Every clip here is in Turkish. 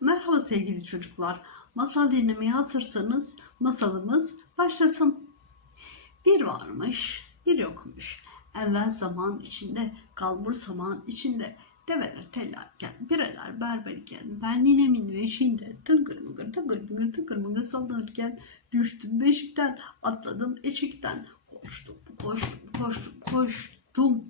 Merhaba sevgili çocuklar. Masal dinlemeye hazırsanız masalımız başlasın. Bir varmış, bir yokmuş. Evvel zaman içinde, kalbur zaman içinde. Develer tellerken, bireler berberken, ben ninemin beşiğinde tıngır mıngır tıngır mıngır tıngır mıngır sallanırken düştüm beşikten, atladım eşikten. Koştum, koştum, koştum, koştum.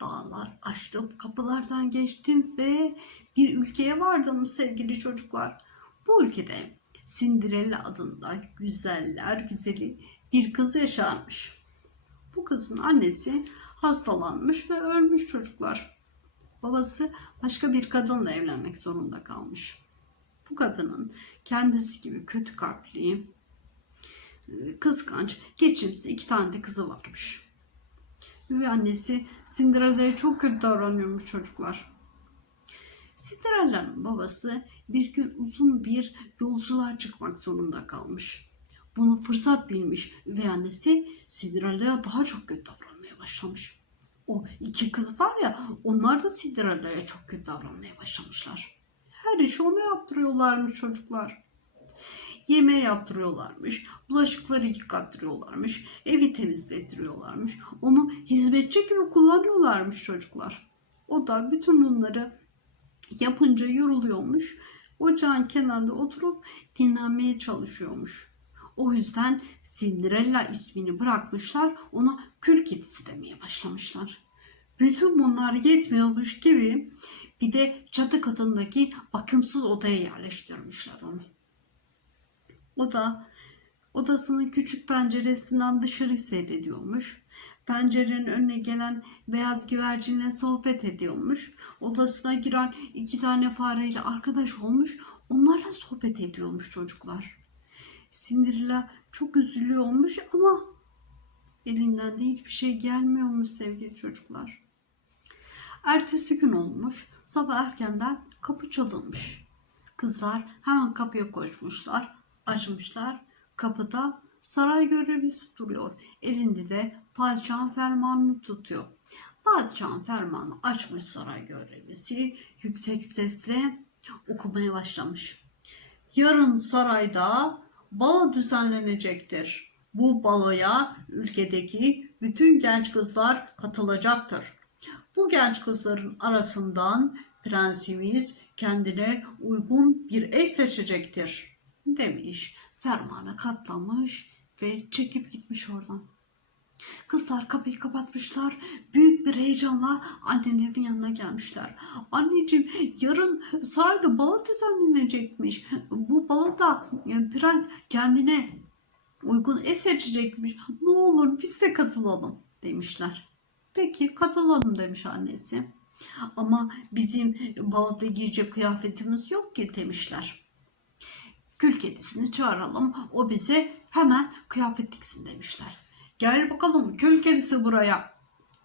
Dağlar aştım, kapılardan geçtim ve bir ülkeye vardım sevgili çocuklar. Bu ülkede Cinderella adında güzeller güzeli bir kız yaşarmış. Bu kızın annesi hastalanmış ve ölmüş çocuklar. Babası başka bir kadınla evlenmek zorunda kalmış. Bu kadının kendisi gibi kötü kalpli, e, kıskanç, geçimsiz iki tane de kızı varmış. Üvey annesi Cinderella'ya çok kötü davranıyormuş çocuklar. Cinderella'nın babası bir gün uzun bir yolculuğa çıkmak zorunda kalmış. Bunu fırsat bilmiş üvey annesi Cinderella'ya daha çok kötü davranmaya başlamış. O iki kız var ya onlar da Cinderella'ya çok kötü davranmaya başlamışlar. Her işi ona yaptırıyorlarmış çocuklar. Yemeği yaptırıyorlarmış, bulaşıkları yıkattırıyorlarmış, evi temizlettiriyorlarmış. Onu hizmetçi gibi kullanıyorlarmış çocuklar. O da bütün bunları yapınca yoruluyormuş. Ocağın kenarında oturup dinlenmeye çalışıyormuş. O yüzden Cinderella ismini bırakmışlar, ona kül kedisi demeye başlamışlar. Bütün bunlar yetmiyormuş gibi bir de çatı katındaki bakımsız odaya yerleştirmişler onu. O da odasının küçük penceresinden dışarı seyrediyormuş. Pencerenin önüne gelen beyaz güvercinle sohbet ediyormuş. Odasına giren iki tane fareyle arkadaş olmuş. Onlarla sohbet ediyormuş çocuklar. Cinderella çok üzülüyormuş ama elinden de hiçbir şey gelmiyormuş sevgili çocuklar. Ertesi gün olmuş. Sabah erkenden kapı çalınmış. Kızlar hemen kapıya koşmuşlar, açmışlar. Kapıda saray görevlisi duruyor. Elinde de padişahın fermanını tutuyor. Padişahın fermanı açmış saray görevlisi yüksek sesle okumaya başlamış. Yarın sarayda balo düzenlenecektir. Bu baloya ülkedeki bütün genç kızlar katılacaktır. Bu genç kızların arasından prensimiz kendine uygun bir eş seçecektir demiş. Fermana katlamış ve çekip gitmiş oradan. Kızlar kapıyı kapatmışlar. Büyük bir heyecanla annelerinin yanına gelmişler. Anneciğim yarın sarayda balo düzenlenecekmiş. Bu baloda e, prens kendine uygun eş seçecekmiş. Ne olur biz de katılalım demişler. Peki katılalım demiş annesi. Ama bizim baloda giyecek kıyafetimiz yok ki demişler. Kül kedisini çağıralım. O bize hemen kıyafet diksin demişler. Gel bakalım kül kedisi buraya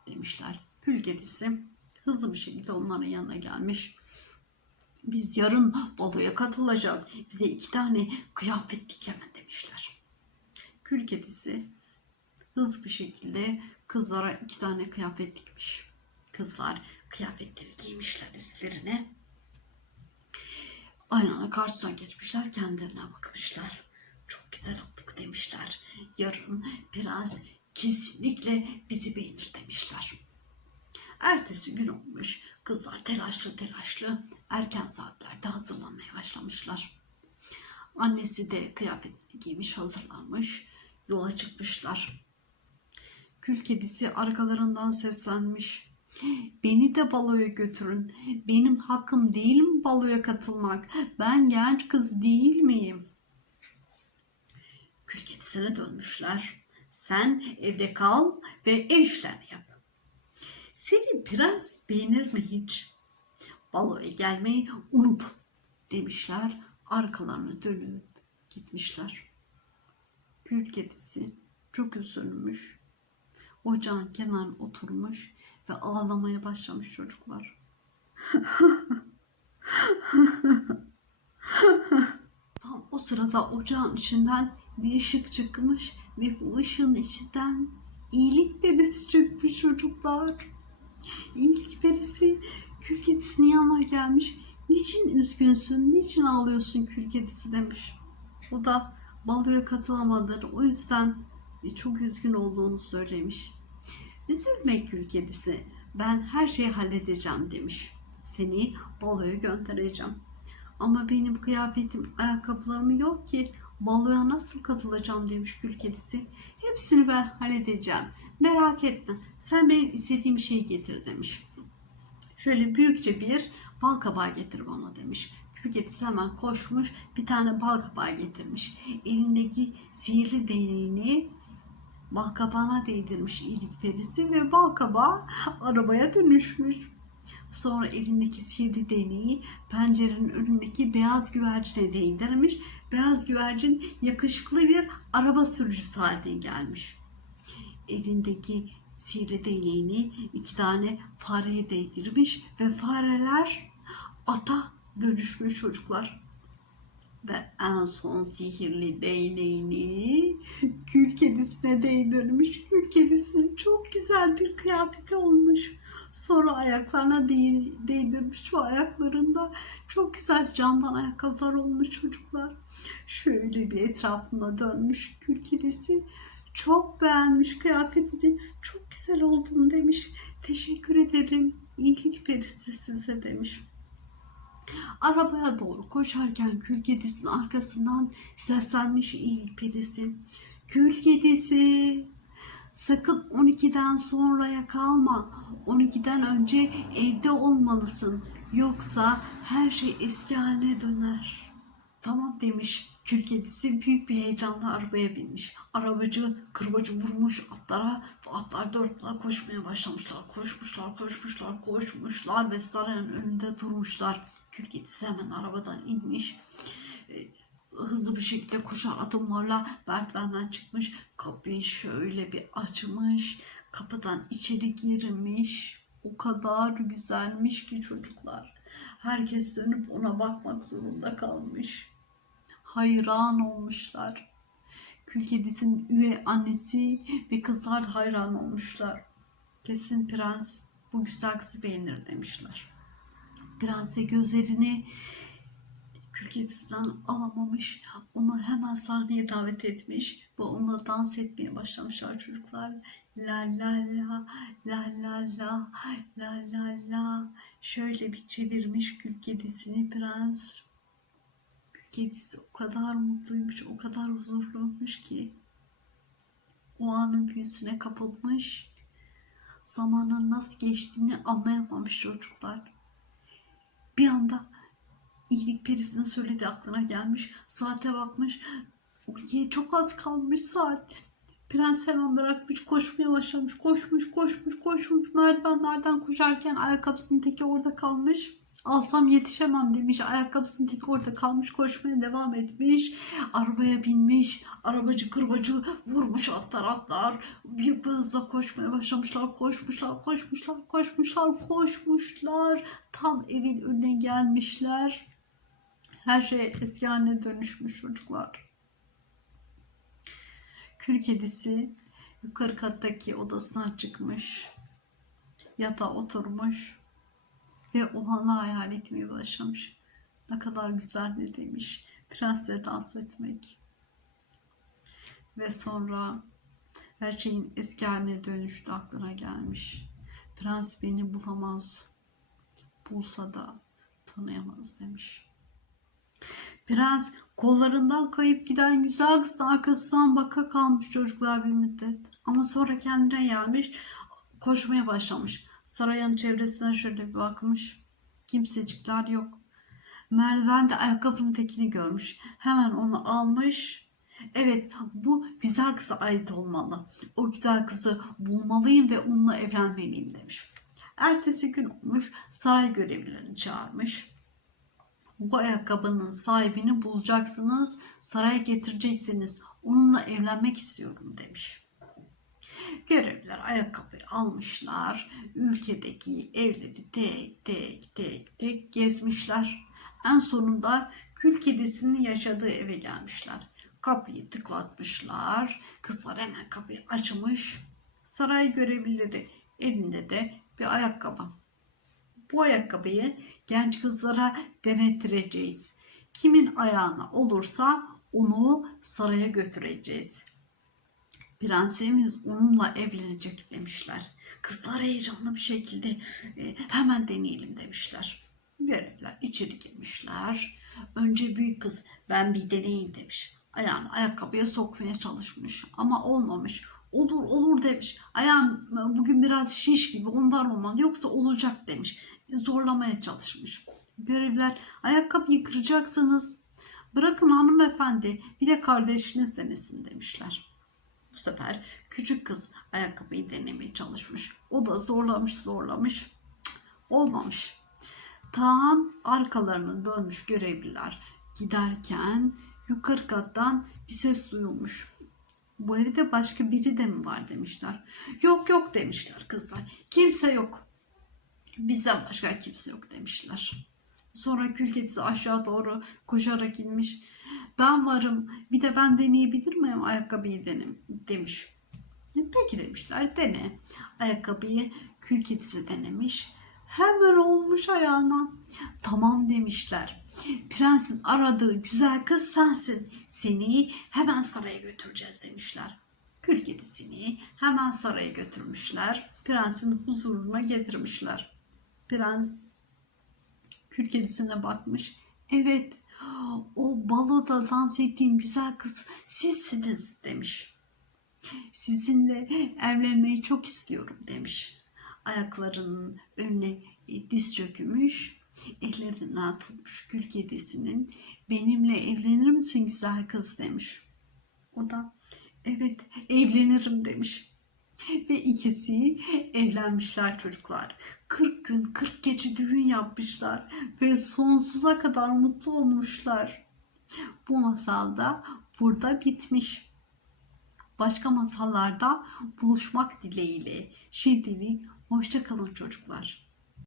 demişler. Kül kedisi hızlı bir şekilde onların yanına gelmiş. Biz yarın baloya katılacağız. Bize iki tane kıyafet dik hemen demişler. Kül kedisi hızlı bir şekilde kızlara iki tane kıyafet dikmiş. Kızlar kıyafetleri giymişler üstlerine. Aynanın karşısına geçmişler, kendilerine bakmışlar. Çok güzel olduk demişler. Yarın biraz kesinlikle bizi beğenir demişler. Ertesi gün olmuş. Kızlar telaşlı telaşlı erken saatlerde hazırlanmaya başlamışlar. Annesi de kıyafetini giymiş hazırlanmış. Yola çıkmışlar. Kül kedisi arkalarından seslenmiş. Beni de baloya götürün. Benim hakkım değil mi baloya katılmak? Ben genç kız değil miyim? Kül kedisine dönmüşler. Sen evde kal ve işlerini yap. Seni prens beğenir mi hiç? Baloya gelmeyi unut demişler. Arkalarını dönüp gitmişler. Kül kedisi çok üzülmüş. Ocağın kenarına oturmuş ve ağlamaya başlamış çocuklar. Tam o sırada ocağın içinden bir ışık çıkmış ve bu ışığın içinden iyilik perisi çıkmış çocuklar. İyilik perisi kül kedisinin yanına gelmiş. Niçin üzgün üzgünsün. Niçin ağlıyorsun kül kedisi demiş. O da baloya katılamadığını o yüzden e, çok üzgün olduğunu söylemiş. Üzülme kül kedisi. Ben her şeyi halledeceğim demiş. Seni baloya göndereceğim. Ama benim kıyafetim, ayakkabılarım yok ki. Baloya nasıl katılacağım demiş kül kedisi. Hepsini ben halledeceğim. Merak etme. Sen benim istediğim şeyi getir demiş. Şöyle büyükçe bir bal kabağı getir bana demiş. Kül kedisi hemen koşmuş bir tane bal kabağı getirmiş. Elindeki sihirli değneğini bal kabağına değdirmiş iyilik perisi ve bal kabağı arabaya dönüşmüş. Sonra elindeki sihirli değneği pencerenin önündeki beyaz güvercine değdirmiş. Beyaz güvercin yakışıklı bir araba sürücüsü haline gelmiş. Elindeki sihirli değneğini iki tane fareye değdirmiş ve fareler ata dönüşmüş çocuklar. Ve en son sihirli değneğini kül kedisine değdirmiş. Kül kedisinin çok güzel bir kıyafeti olmuş. Sonra ayaklarına değ- değdirmiş ve ayaklarında çok güzel camdan ayakkabılar olmuş çocuklar. Şöyle bir etrafına dönmüş kül kedisi. Çok beğenmiş kıyafetini. Çok güzel oldum demiş. Teşekkür ederim. İyilik perisi size demiş. Arabaya doğru koşarken kül kedisinin arkasından seslenmiş iyilik perisi. Kül kedisi sakın 12'den sonraya kalma. 12'den önce evde olmalısın. Yoksa her şey eski haline döner. Tamam demiş. Kül büyük bir heyecanla arabaya binmiş. Arabacı kırbacı vurmuş atlara atlar dört koşmaya başlamışlar. Koşmuşlar, koşmuşlar, koşmuşlar ve sarayın önünde durmuşlar. Kül hemen arabadan inmiş. E, hızlı bir şekilde koşan adımlarla merdivenden çıkmış. Kapıyı şöyle bir açmış. Kapıdan içeri girmiş. O kadar güzelmiş ki çocuklar. Herkes dönüp ona bakmak zorunda kalmış hayran olmuşlar. Kül kedisinin üvey annesi ve kızlar da hayran olmuşlar. Kesin prens bu güzel kızı beğenir demişler. Prens de gözlerini kül kedisinden alamamış. Onu hemen sahneye davet etmiş ve onunla dans etmeye başlamışlar çocuklar. La la la, la la la, la la la. Şöyle bir çevirmiş kül kedisini prens kedisi o kadar mutluymuş, o kadar huzurluymuş ki o anın büyüsüne kapılmış. Zamanın nasıl geçtiğini anlayamamış çocuklar. Bir anda iyilik perisinin söylediği aklına gelmiş. Saate bakmış. Uyuya çok az kalmış saat. Prens hemen bırakmış koşmaya başlamış. Koşmuş koşmuş koşmuş merdivenlerden koşarken ayakkabısının teki orada kalmış. Alsam yetişemem demiş. Ayakkabısının teki orada kalmış. Koşmaya devam etmiş. Arabaya binmiş. Arabacı kırbacı vurmuş atlar atlar. Bir hızla koşmaya başlamışlar. Koşmuşlar koşmuşlar koşmuşlar koşmuşlar. Tam evin önüne gelmişler. Her şey eski haline dönüşmüş çocuklar. Kül kedisi yukarı kattaki odasına çıkmış. Yatağa oturmuş ve o anı hayal etmeye başlamış. Ne kadar güzel ne demiş. Prensle dans etmek. Ve sonra her şeyin eski haline dönüştü aklına gelmiş. Prens beni bulamaz. Bulsa da tanıyamaz demiş. Prens kollarından kayıp giden güzel kızın arkasından baka kalmış çocuklar bir müddet. Ama sonra kendine gelmiş, koşmaya başlamış. Sarayın çevresine şöyle bir bakmış. Kimsecikler yok. Merdivende ayakkabının tekini görmüş. Hemen onu almış. Evet bu güzel kıza ait olmalı. O güzel kızı bulmalıyım ve onunla evlenmeliyim demiş. Ertesi gün olmuş saray görevlilerini çağırmış. Bu ayakkabının sahibini bulacaksınız, saraya getireceksiniz. Onunla evlenmek istiyorum demiş. Görevliler ayakkabıyı almışlar. Ülkedeki evleri tek tek tek tek gezmişler. En sonunda kül kedisinin yaşadığı eve gelmişler. Kapıyı tıklatmışlar. Kızlar hemen kapıyı açmış. Saray görevlileri elinde de bir ayakkabı. Bu ayakkabıyı genç kızlara denettireceğiz. Kimin ayağına olursa onu saraya götüreceğiz. Prensimiz onunla evlenecek demişler. Kızlar heyecanlı bir şekilde "E, hemen deneyelim demişler. Görevler içeri girmişler. Önce büyük kız ben bir deneyeyim demiş. Ayağını ayakkabıya sokmaya çalışmış ama olmamış. Olur olur demiş. Ayağım bugün biraz şiş gibi ondan olmalı yoksa olacak demiş. Zorlamaya çalışmış. Görevler ayakkabıyı kıracaksınız. Bırakın hanımefendi bir de kardeşiniz denesin demişler. Bu sefer küçük kız ayakkabıyı denemeye çalışmış. O da zorlamış zorlamış. Cık, olmamış. Tam arkalarını dönmüş görevliler giderken yukarı kattan bir ses duyulmuş. Bu evde başka biri de mi var demişler. Yok yok demişler kızlar. Kimse yok. Bizden başka kimse yok demişler. Sonra kül kedisi aşağı doğru koşarak inmiş. Ben varım bir de ben deneyebilir miyim ayakkabıyı denem demiş. Peki demişler dene. Ayakkabıyı kül kedisi denemiş. Hemen olmuş ayağına. Tamam demişler. Prensin aradığı güzel kız sensin. Seni hemen saraya götüreceğiz demişler. Kül kedisini hemen saraya götürmüşler. Prensin huzuruna getirmişler. Prens kül kedisine bakmış. Evet o baloda dans ettiğim güzel kız sizsiniz demiş. Sizinle evlenmeyi çok istiyorum demiş. Ayaklarının önüne e, diz çökmüş, ellerinden tutmuş gül kedisinin benimle evlenir misin güzel kız demiş. O da evet evlenirim demiş. Ve ikisi evlenmişler çocuklar. 40 gün 40 gece düğün yapmışlar ve sonsuza kadar mutlu olmuşlar. Bu masal da burada bitmiş. Başka masallarda buluşmak dileğiyle. Şimdilik hoşça kalın çocuklar.